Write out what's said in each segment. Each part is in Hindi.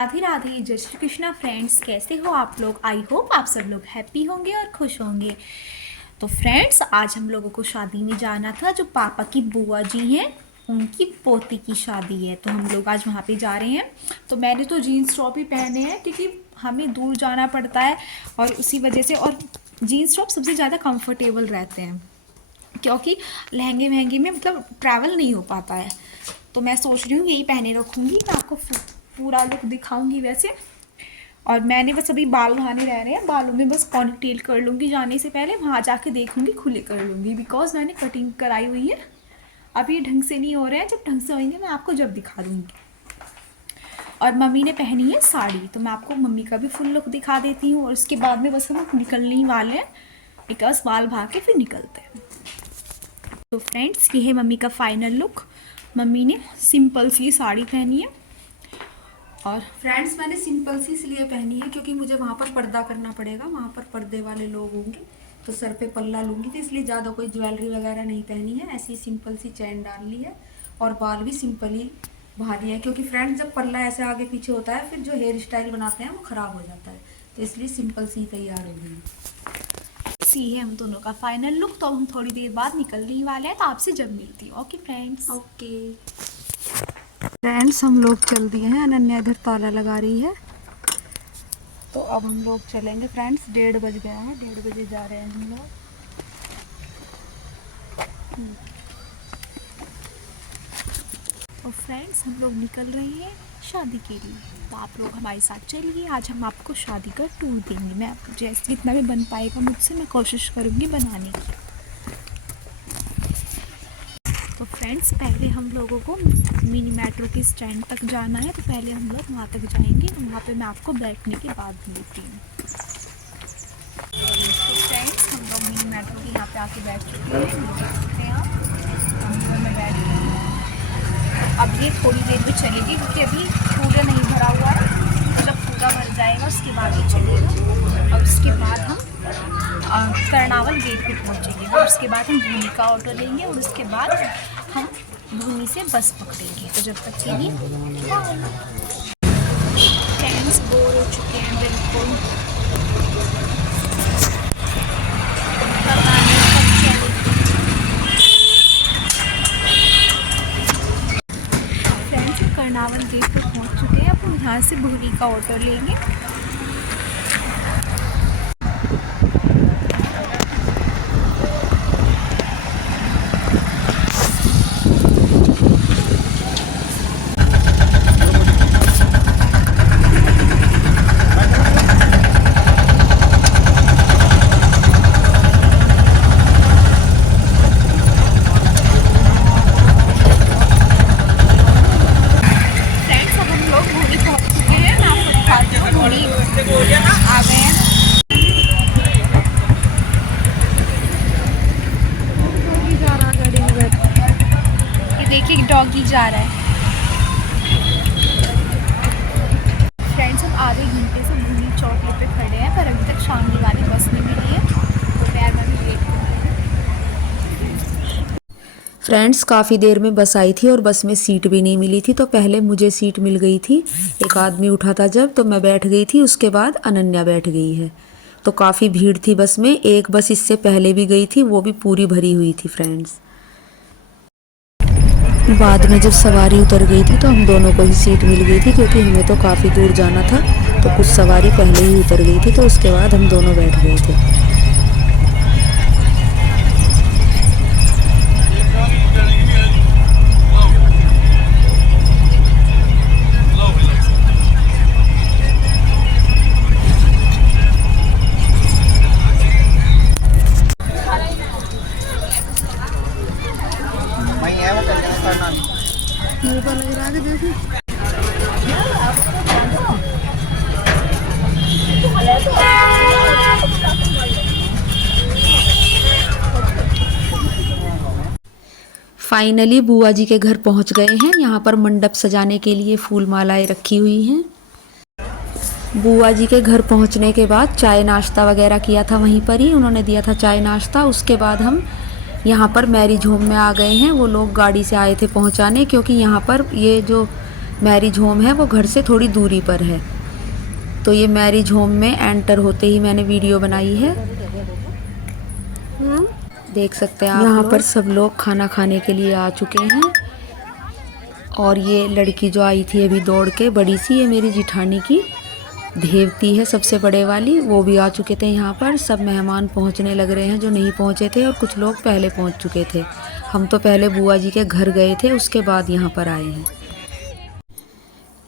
राधे राधे, जय श्री कृष्णा फ्रेंड्स। कैसे हो आप लोग? आई होप आप सब लोग हैप्पी होंगे और खुश होंगे। तो फ्रेंड्स, आज हम लोगों को शादी में जाना था। जो पापा की बुआ जी हैं, उनकी पोती की शादी है, तो हम लोग आज वहाँ पे जा रहे हैं। तो मैंने तो जीन्स टॉप ही पहने हैं क्योंकि हमें दूर जाना पड़ता है और उसी वजह से। और जीन्स टॉप सबसे ज़्यादा कंफर्टेबल रहते हैं क्योंकि लहंगे वहंगे में मतलब ट्रैवल नहीं हो पाता है। तो मैं सोच रही हूँ यही पहने रखूँगी। मैं आपको पूरा लुक दिखाऊंगी वैसे। और मैंने बस अभी बाल बहाने रह रहे हैं, बालों में बस पॉनीटेल कर लूँगी जाने से पहले। वहाँ जाके देखूँगी खुले कर लूँगी बिकॉज मैंने कटिंग कराई हुई है। अभी ढंग से नहीं हो रहे हैं, जब ढंग से होंगे मैं आपको जब दिखा दूँगी। और मम्मी ने पहनी है साड़ी, तो मैं आपको मम्मी का भी फुल लुक दिखा देती हूँ। और उसके बाद में बस हम निकलने ही वाले हैं, बिकॉज बाल बहा के फिर निकलते हैं। तो फ्रेंड्स, ये है मम्मी का फाइनल लुक। मम्मी ने सिंपल सी साड़ी पहनी है। और फ्रेंड्स, मैंने सिंपल सी इसलिए पहनी है क्योंकि मुझे वहाँ पर पर्दा करना पड़ेगा, वहाँ पर पर्दे वाले लोग होंगे, तो सर पे पल्ला लूँगी, तो इसलिए ज़्यादा कोई ज्वेलरी वगैरह नहीं पहनी है। ऐसी सिंपल सी चैन डाल ली है और बाल भी सिंपल ही बहा दिया है क्योंकि फ्रेंड्स, जब पल्ला ऐसे आगे पीछे होता है फिर जो हेयर स्टाइल बनाते हैं वो ख़राब हो जाता है, तो इसलिए सिंपल सी तैयार हो गई सी है हम दोनों का फाइनल लुक। तो हम थोड़ी देर बाद निकलने ही वाले हैं, तो आपसे जब मिलती हूँ। Okay friends. ओके फ्रेंड्स, हम लोग चल दिए हैं। अनन्या इधर ताला लगा रही है, तो अब हम लोग चलेंगे। फ्रेंड्स, 1:30 बज गया है, 1:30 बजे जा रहे हैं हम लोग। तो फ्रेंड्स, हम लोग निकल रहे हैं शादी के लिए, तो आप लोग हमारे साथ चलिए। आज हम आपको शादी का टूर देंगे। मैं जैसे जितना भी बन पाएगा मुझसे, मैं कोशिश करूँगी बनाने की। तो फ्रेंड्स, पहले हम लोगों को मिनी मेट्रो के स्टैंड तक जाना है, तो पहले हम लोग वहाँ तक जाएंगे। वहाँ पे मैं आपको बैठने के बाद मिलती हूँ। तो फ्रेंड्स, हम लोग मिनी मेट्रो के यहाँ पे आके बैठ चुके हैं, देख सकते हैं आप। मैं बैठ गई हूँ। अब ये थोड़ी देर में चलेगी क्योंकि अभी पूरा नहीं भरा हुआ है। जब पूरा भर जाएगा उसके बाद ही चलेगा। और उसके बाद हम कर्नावल गेट पे पहुंचेंगे। और उसके बाद हम भूमि का ऑटो लेंगे और उसके बाद हम भूमि से बस पकड़ेंगे। तो जब तक के लिए फ्रेंड्स, बोर हो चुके हैं बिल्कुल। फ्रेंड्स, कर्नावल गेट पे पहुंच चुके हैं। अब हम यहाँ से भूमि का ऑटो लेंगे। देखिए डॉगी जा रहा है। फ्रेंड्स, हम आधे घंटे से भूमि चौकी पे खड़े हैं, पर अभी तक शामली वाली बस नहीं मिली है, तो मैं अभी वेट कर रही हूँ। फ्रेंड्स, काफ़ी देर में बस आई थी और बस में सीट भी नहीं मिली थी, तो पहले मुझे सीट मिल गई थी। एक आदमी उठा था जब, तो मैं बैठ गई थी। उसके बाद अनन्या बैठ गई है। तो काफ़ी भीड़ थी बस में। एक बस इससे पहले भी गई थी, वो भी पूरी भरी हुई थी। फ्रेंड्स, बाद में जब सवारी उतर गई थी तो हम दोनों को ही सीट मिल गई थी क्योंकि हमें तो काफ़ी दूर जाना था। तो कुछ सवारी पहले ही उतर गई थी, तो उसके बाद हम दोनों बैठ गए थे। मेरे को लग रहा है देखिए फाइनली बुआ जी के घर पहुंच गए हैं। यहाँ पर मंडप सजाने के लिए फूल मालाएं रखी हुई हैं। बुआ जी के घर पहुंचने के बाद चाय नाश्ता वगैरह किया था, वहीं पर ही उन्होंने दिया था चाय नाश्ता। उसके बाद हम यहाँ पर मैरिज होम में आ गए हैं। वो लोग गाड़ी से आए थे पहुँचाने, क्योंकि यहाँ पर ये जो मैरिज होम है वो घर से थोड़ी दूरी पर है। तो ये मैरिज होम में एंटर होते ही मैंने वीडियो बनाई है। देख सकते हैं आप यहाँ पर सब लोग खाना खाने के लिए आ चुके हैं। और ये लड़की जो आई थी अभी दौड़ के, बड़ी सी, ये मेरी जिठानी की देवती है सबसे बड़े वाली, वो भी आ चुके थे यहाँ पर। सब मेहमान पहुँचने लग रहे हैं जो नहीं पहुँचे थे, और कुछ लोग पहले पहुँच चुके थे। हम तो पहले बुआ जी के घर गए थे, उसके बाद यहाँ पर आए हैं।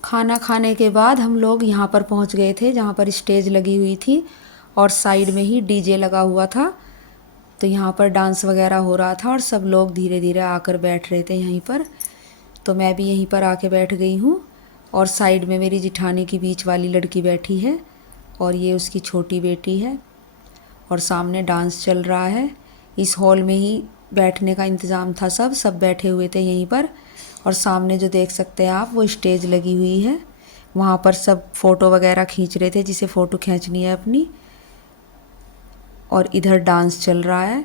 खाना खाने के बाद हम लोग यहाँ पर पहुँच गए थे जहाँ पर स्टेज लगी हुई थी, और साइड में ही डीजे लगा हुआ था। तो यहाँ पर डांस वगैरह हो रहा था और सब लोग धीरे धीरे आकर बैठ रहे थे यहीं पर। तो मैं भी यहीं पर आके बैठ गई हूँ, और साइड में मेरी जिठानी की बीच वाली लड़की बैठी है, और ये उसकी छोटी बेटी है, और सामने डांस चल रहा है। इस हॉल में ही बैठने का इंतज़ाम था, सब बैठे हुए थे यहीं पर। और सामने जो देख सकते हैं आप, वो स्टेज लगी हुई है, वहाँ पर सब फ़ोटो वगैरह खींच रहे थे, जिसे फ़ोटो खींचनी है अपनी। और इधर डांस चल रहा है।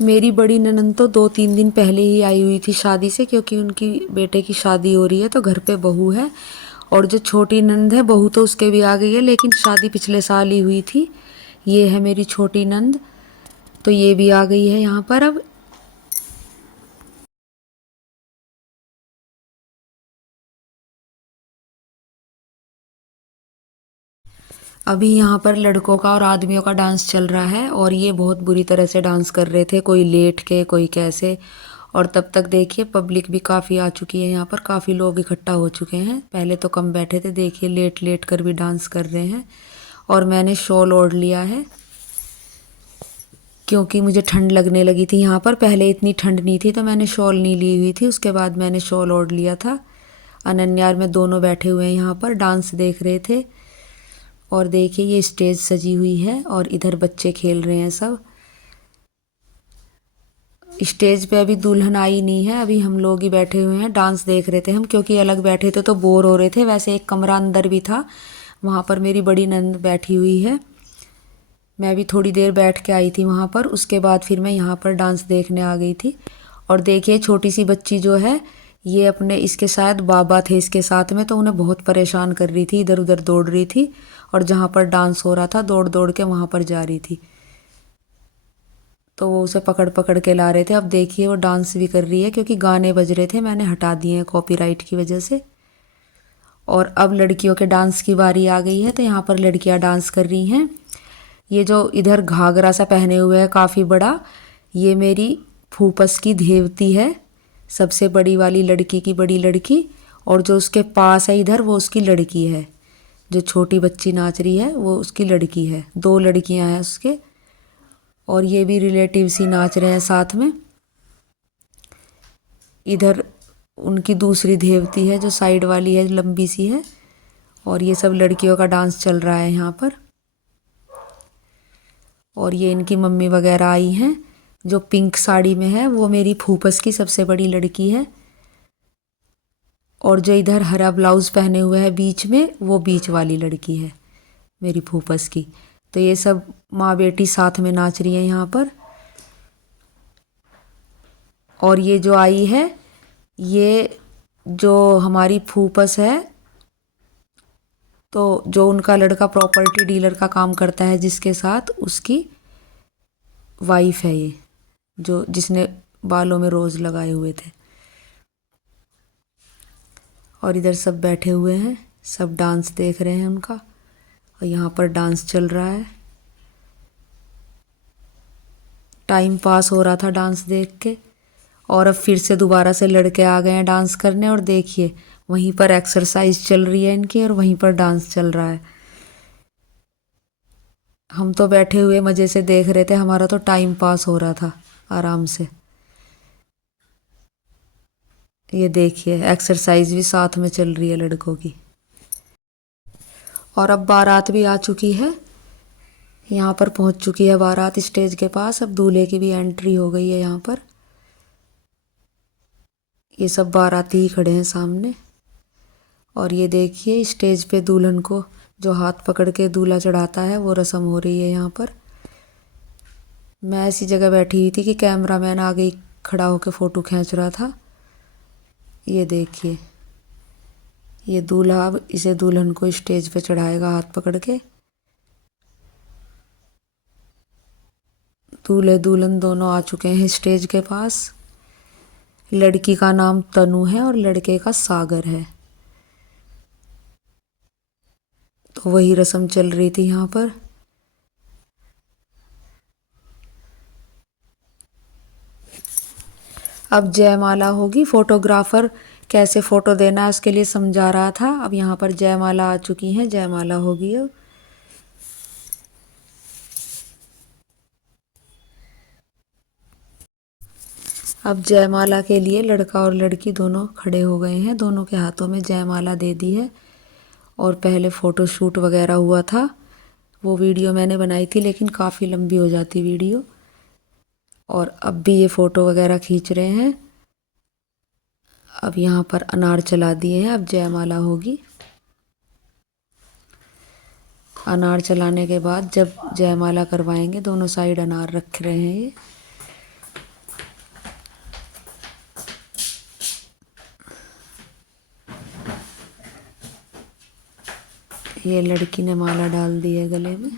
मेरी बड़ी ननंद तो 2-3 दिन पहले ही आई हुई थी शादी से, क्योंकि उनकी बेटे की शादी हो रही है, तो घर पे बहू है। और जो छोटी नंद है, बहू तो उसके भी आ गई है, लेकिन शादी पिछले साल ही हुई थी। ये है मेरी छोटी नंद, तो ये भी आ गई है यहाँ पर अब। अभी यहाँ पर लड़कों का और आदमियों का डांस चल रहा है, और ये बहुत बुरी तरह से डांस कर रहे थे, कोई लेट के, कोई कैसे। और तब तक देखिए पब्लिक भी काफ़ी आ चुकी है, यहाँ पर काफ़ी लोग इकट्ठा हो चुके हैं। पहले तो कम बैठे थे, देखिए लेट लेट कर भी डांस कर रहे हैं। और मैंने शॉल ओढ़ लिया है, क्योंकि मुझे ठंड लगने लगी थी यहाँ पर। पहले इतनी ठंड नहीं थी, तो मैंने शॉल नहीं ली हुई थी, उसके बाद मैंने शॉल ओढ़ लिया था। अनन्या और मैं दोनों बैठे हुए हैं यहाँ पर, डांस देख रहे थे। और देखिए ये स्टेज सजी हुई है, और इधर बच्चे खेल रहे हैं सब। स्टेज पे अभी दुल्हन आई नहीं है, अभी हम लोग ही बैठे हुए हैं, डांस देख रहे थे हम, क्योंकि अलग बैठे थे तो बोर हो रहे थे। वैसे एक कमरा अंदर भी था, वहाँ पर मेरी बड़ी नंद बैठी हुई है। मैं भी थोड़ी देर बैठ के आई थी वहाँ पर, उसके बाद फिर मैं यहाँ पर डांस देखने आ गई थी। और देखिए छोटी सी बच्ची जो है, ये अपने, इसके शायद बाबा थे इसके साथ में, तो उन्हें बहुत परेशान कर रही थी, इधर उधर दौड़ रही थी। और जहाँ पर डांस हो रहा था दौड़ दौड़ के वहाँ पर जा रही थी, तो वो उसे पकड़ पकड़ के ला रहे थे। अब देखिए वो डांस भी कर रही है, क्योंकि गाने बज रहे थे, मैंने हटा दिए हैं कॉपीराइट की वजह से। और अब लड़कियों के डांस की बारी आ गई है, तो यहाँ पर लड़कियाँ डांस कर रही हैं। ये जो इधर घाघरा सा पहने हुए है काफ़ी बड़ा, ये मेरी फूफस की देवती है, सबसे बड़ी वाली लड़की की बड़ी लड़की। और जो उसके पास है इधर, वो उसकी लड़की है। जो छोटी बच्ची नाच रही है वो उसकी लड़की है, 2 लड़कियां हैं उसके। और ये भी रिलेटिव सी नाच रहे हैं साथ में। इधर उनकी दूसरी देवती है जो साइड वाली है, लंबी सी है। और ये सब लड़कियों का डांस चल रहा है यहाँ पर। और ये इनकी मम्मी वगैरह आई हैं। जो पिंक साड़ी में है वो मेरी फूफस की सबसे बड़ी लड़की है। और जो इधर हरा ब्लाउज पहने हुए है बीच में, वो बीच वाली लड़की है मेरी फूफस की। तो ये सब माँ बेटी साथ में नाच रही हैं यहाँ पर। और ये जो आई है, ये जो हमारी फूफस है, तो जो उनका लड़का प्रॉपर्टी डीलर का काम करता है जिसके साथ, उसकी वाइफ है ये, जो जिसने बालों में रोज़ लगाए हुए थे। और इधर सब बैठे हुए हैं, सब डांस देख रहे हैं उनका, और यहाँ पर डांस चल रहा है। टाइम पास हो रहा था डांस देख के। और अब फिर से दोबारा से लड़के आ गए हैं डांस करने, और देखिए वहीं पर एक्सरसाइज चल रही है इनकी, और वहीं पर डांस चल रहा है। हम तो बैठे हुए मज़े से देख रहे थे, हमारा तो टाइम पास हो रहा था आराम से। ये देखिए एक्सरसाइज भी साथ में चल रही है लड़कों की। और अब बारात भी आ चुकी है, यहाँ पर पहुँच चुकी है बारात स्टेज के पास। अब दूल्हे की भी एंट्री हो गई है यहाँ पर। ये सब बाराती ही खड़े हैं सामने। और ये देखिए स्टेज पे दुल्हन को जो हाथ पकड़ के दूल्हा चढ़ाता है वो रस्म हो रही है यहाँ पर। मैं ऐसी जगह बैठी हुई थी कि कैमरामैन आगे ही खड़ा होकर फ़ोटो खींच रहा था। ये देखिए, ये दूल्हा अब इसे दुल्हन को स्टेज पे चढ़ाएगा हाथ पकड़ के। दूल्हे दुल्हन दोनों आ चुके हैं स्टेज के पास। लड़की का नाम तनु है और लड़के का सागर है। तो वही रस्म चल रही थी यहाँ पर। अब जयमाला होगी। फोटोग्राफर कैसे फ़ोटो देना है उसके लिए समझा रहा था। अब यहाँ पर जयमाला आ चुकी है, जयमाला होगी अब। अब जयमाला के लिए लड़का और लड़की दोनों खड़े हो गए हैं। दोनों के हाथों में जयमाला दे दी है। और पहले फ़ोटो शूट वगैरह हुआ था, वो वीडियो मैंने बनाई थी, लेकिन काफ़ी लंबी हो जाती वीडियो। और अब भी ये फ़ोटो वगैरह खींच रहे हैं। अब यहाँ पर अनार चला दिए हैं, अब जयमाला होगी। अनार चलाने के बाद जब जयमाला करवाएंगे, दोनों साइड अनार रख रहे हैं ये लड़की ने माला डाल दी है गले में।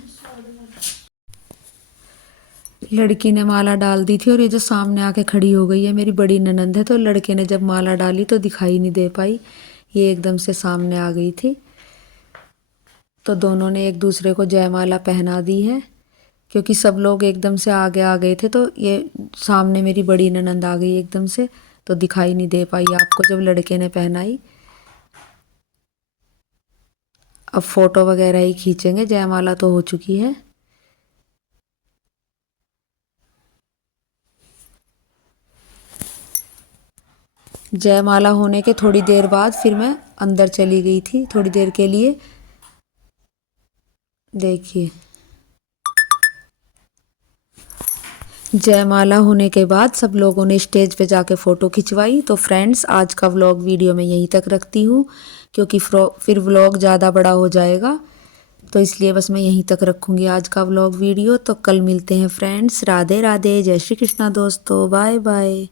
लड़की ने माला डाल दी थी और ये जो सामने आके खड़ी हो गई है मेरी बड़ी ननंद है। तो लड़के ने जब माला डाली तो दिखाई नहीं दे पाई, ये एकदम से सामने आ गई थी। तो दोनों ने एक दूसरे को जयमाला पहना दी है। क्योंकि सब लोग एकदम से आगे आ गए थे तो ये सामने मेरी बड़ी ननंद आ गई एकदम से, तो दिखाई नहीं दे पाई आपको जब लड़के ने पहनाई। अब फोटो वगैरह ही खींचेंगे, जयमाला तो हो चुकी है। जयमाला होने के थोड़ी देर बाद फिर मैं अंदर चली गई थी थोड़ी देर के लिए। देखिए, जयमाला होने के बाद सब लोगों ने स्टेज पे जाके फ़ोटो खिंचवाई। तो फ्रेंड्स, आज का व्लॉग वीडियो मैं यहीं तक रखती हूँ, क्योंकि फिर व्लॉग ज़्यादा बड़ा हो जाएगा। तो इसलिए बस मैं यहीं तक रखूँगी आज का व्लॉग वीडियो। तो कल मिलते हैं फ्रेंड्स। राधे राधे, जय श्री कृष्णा दोस्तों, बाय बाय।